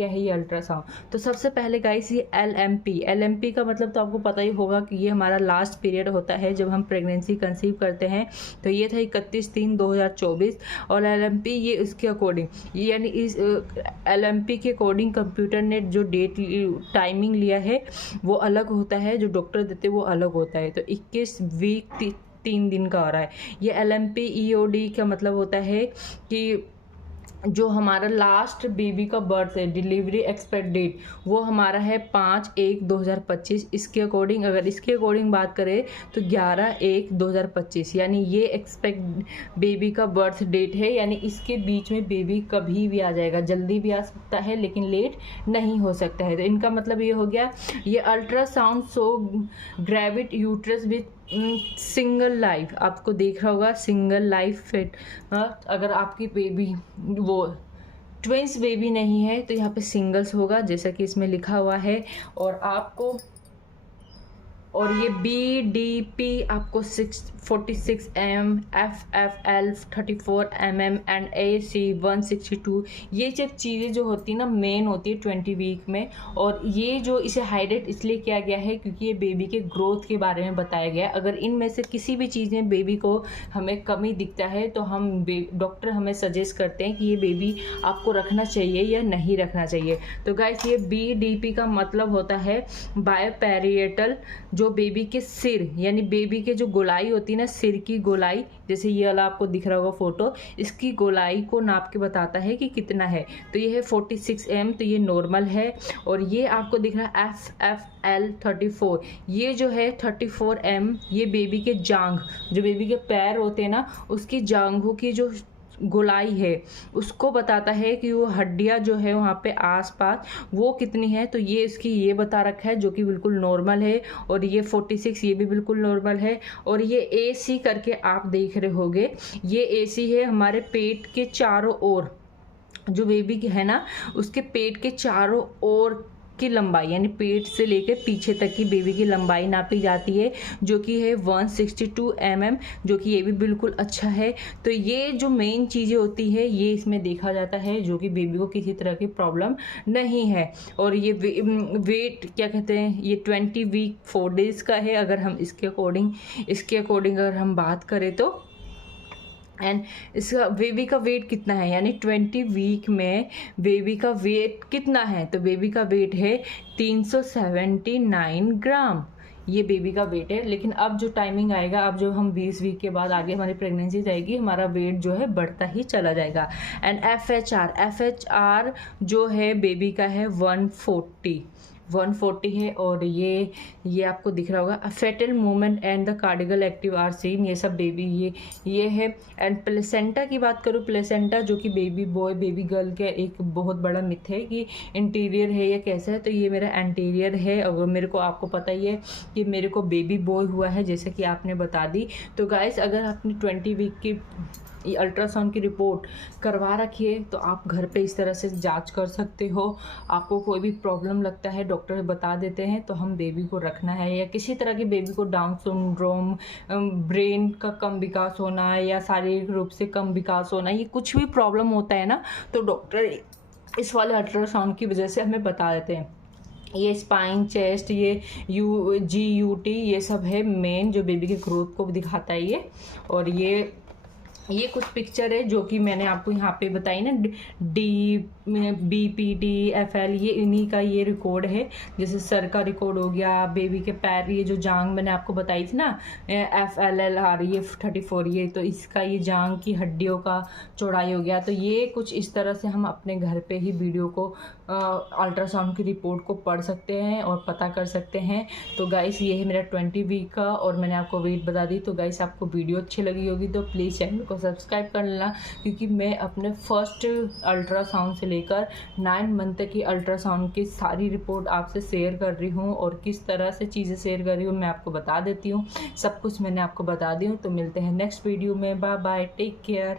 क्या है ये अल्ट्रासाउंड। तो सबसे पहले गाइस ये LMP का मतलब तो आपको पता ही होगा कि ये हमारा लास्ट पीरियड होता है जब हम प्रेगनेंसी कंसीव करते हैं। तो ये था 31/3/2024 और LMP ये इसके अकॉर्डिंग यानी इस LMP के अकॉर्डिंग कंप्यूटर ने जो डेट टाइमिंग लिया है वो अलग होता है, जो डॉक्टर देते हैं वो अलग होता है। तो 21 वीक 3 दिन का आ रहा है। ये LMP EOD का मतलब होता है कि जो हमारा लास्ट बेबी का बर्थ है, डिलीवरी एक्सपेक्ट डेट, वो हमारा है 5/1/2025। इसके अकॉर्डिंग अगर इसके अकॉर्डिंग बात करें तो 11/1/2025 यानी ये एक्सपेक्ट बेबी का बर्थ डेट है। यानी इसके बीच में बेबी कभी भी आ जाएगा, जल्दी भी आ सकता है लेकिन लेट नहीं हो सकता है। तो इनका मतलब ये हो गया, ये ultrasound so gravid uterus with single life, आपको देख रहा होगा सिंगल लाइफ फिट। अगर आपकी बेबी वो ट्विंस बेबी नहीं है तो यहाँ पे सिंगल्स होगा जैसा कि इसमें लिखा हुआ है। और आपको और ये BDP आपको 46 mm, FFL 34 mm and AC 162, ये सब चीज़ें जो होती है ना मेन होती है 20 वीक में। और ये जो इसे हाईलाइट इसलिए किया गया है क्योंकि ये बेबी के ग्रोथ के बारे में बताया गया है। अगर इनमें से किसी भी चीज़ में बेबी को हमें कमी दिखता है तो हम डॉक्टर हमें सजेस्ट करते हैं कि ये बेबी आपको रखना चाहिए या नहीं रखना चाहिए। तो गाइस ये BDP का मतलब होता है बायोपैरिएटल, जो बेबी के सिर यानी बेबी के जो गोलाई होती है ना, सिर की गोलाई, जैसे ये वाला आपको दिख रहा होगा फोटो, इसकी गोलाई को नाप के बताता है कि कितना है। तो ये है 46 mm, तो ये नॉर्मल है। और ये आपको दिख रहा है FFL 34, ये जो है 34 mm, ये बेबी के जांघ, जो बेबी के पैर होते हैं ना उसकी जांघों की जो गोलाई है उसको बताता है कि वो हड्डियां जो है वहाँ पे आसपास वो कितनी है। तो ये इसकी ये बता रखा है जो कि बिल्कुल नॉर्मल है। और ये 46 ये भी बिल्कुल नॉर्मल है। और ये AC करके आप देख रहे होगे, ये AC है हमारे पेट के चारों ओर, जो बेबी है ना उसके पेट के चारों ओर की लंबाई यानी पेट से लेकर पीछे तक की बेबी की लंबाई नापी जाती है, जो कि है 162 mm, जो कि ये भी बिल्कुल अच्छा है। तो ये जो मेन चीज़ें होती है ये इसमें देखा जाता है, जो कि बेबी को किसी तरह की प्रॉब्लम नहीं है। और ये वेट क्या कहते हैं, ये 20 वीक 4 डेज़ का है। अगर हम इसके अकॉर्डिंग अगर हम बात करें तो एंड इसका बेबी का वेट कितना है, यानी 20 वीक में बेबी का वेट कितना है। तो बेबी का वेट है 379 ग्राम, ये बेबी का वेट है। लेकिन अब जो टाइमिंग आएगा, अब जो हम 20 वीक के बाद आगे हमारी प्रेगनेंसी जाएगी, हमारा वेट जो है बढ़ता ही चला जाएगा। एंड FHR जो है बेबी का है 140 है। और ये आपको दिख रहा होगा fetal movement and the cardial active are seen, ये सब बेबी ये है। एंड प्लेसेंटा की बात करूँ, प्लेसेंटा जो कि बेबी बॉय बेबी गर्ल का एक बहुत बड़ा मिथ है कि इंटीरियर है या कैसा है। तो ये मेरा एंटीरियर है। अगर मेरे को आपको पता ही है कि मेरे को बेबी बॉय हुआ है जैसे कि आपने बता दी। तो गाइस अगर आपने 20 वीक की ये अल्ट्रासाउंड की रिपोर्ट करवा रखी है तो आप घर पे इस तरह से जांच कर सकते हो। आपको कोई भी प्रॉब्लम लगता है डॉक्टर बता देते हैं, तो हम बेबी को रखना है या किसी तरह की बेबी को डाउन सिंड्रोम, ब्रेन का कम विकास होना या शारीरिक रूप से कम विकास होना, ये कुछ भी प्रॉब्लम होता है ना तो डॉक्टर इस वाले अल्ट्रासाउंड की वजह से हमें बता देते हैं। ये स्पाइन, चेस्ट, ये GUT ये सब है मेन जो बेबी के ग्रोथ को दिखाता है ये। और ये कुछ पिक्चर है जो कि मैंने आपको यहाँ पे बताई ना, BPD FL, ये इन्हीं का ये रिकॉर्ड है। जैसे सर का रिकॉर्ड हो गया, बेबी के पैर, ये जो जांग मैंने आपको बताई थी ना FLLR ये 34, ये तो इसका ये जांग की हड्डियों का चौड़ाई हो गया। तो ये कुछ इस तरह से हम अपने घर पे ही वीडियो को अल्ट्रासाउंड की रिपोर्ट को पढ़ सकते हैं और पता कर सकते हैं। तो गाइस ये है मेरा 20 वीक का और मैंने आपको वेट बता दी। तो गाइस आपको वीडियो अच्छी लगी होगी तो प्लीज़ चैनल को सब्सक्राइब कर लेना, क्योंकि मैं अपने फर्स्ट अल्ट्रासाउंड से लेकर 9 मंथ तक की अल्ट्रासाउंड की सारी रिपोर्ट आपसे शेयर कर रही हूँ और किस तरह से चीज़ें शेयर कर रही हूँ मैं आपको बता देती हूँ। सब कुछ मैंने आपको बता दी हूँ। तो मिलते हैं नेक्स्ट वीडियो में। Bye bye, take care.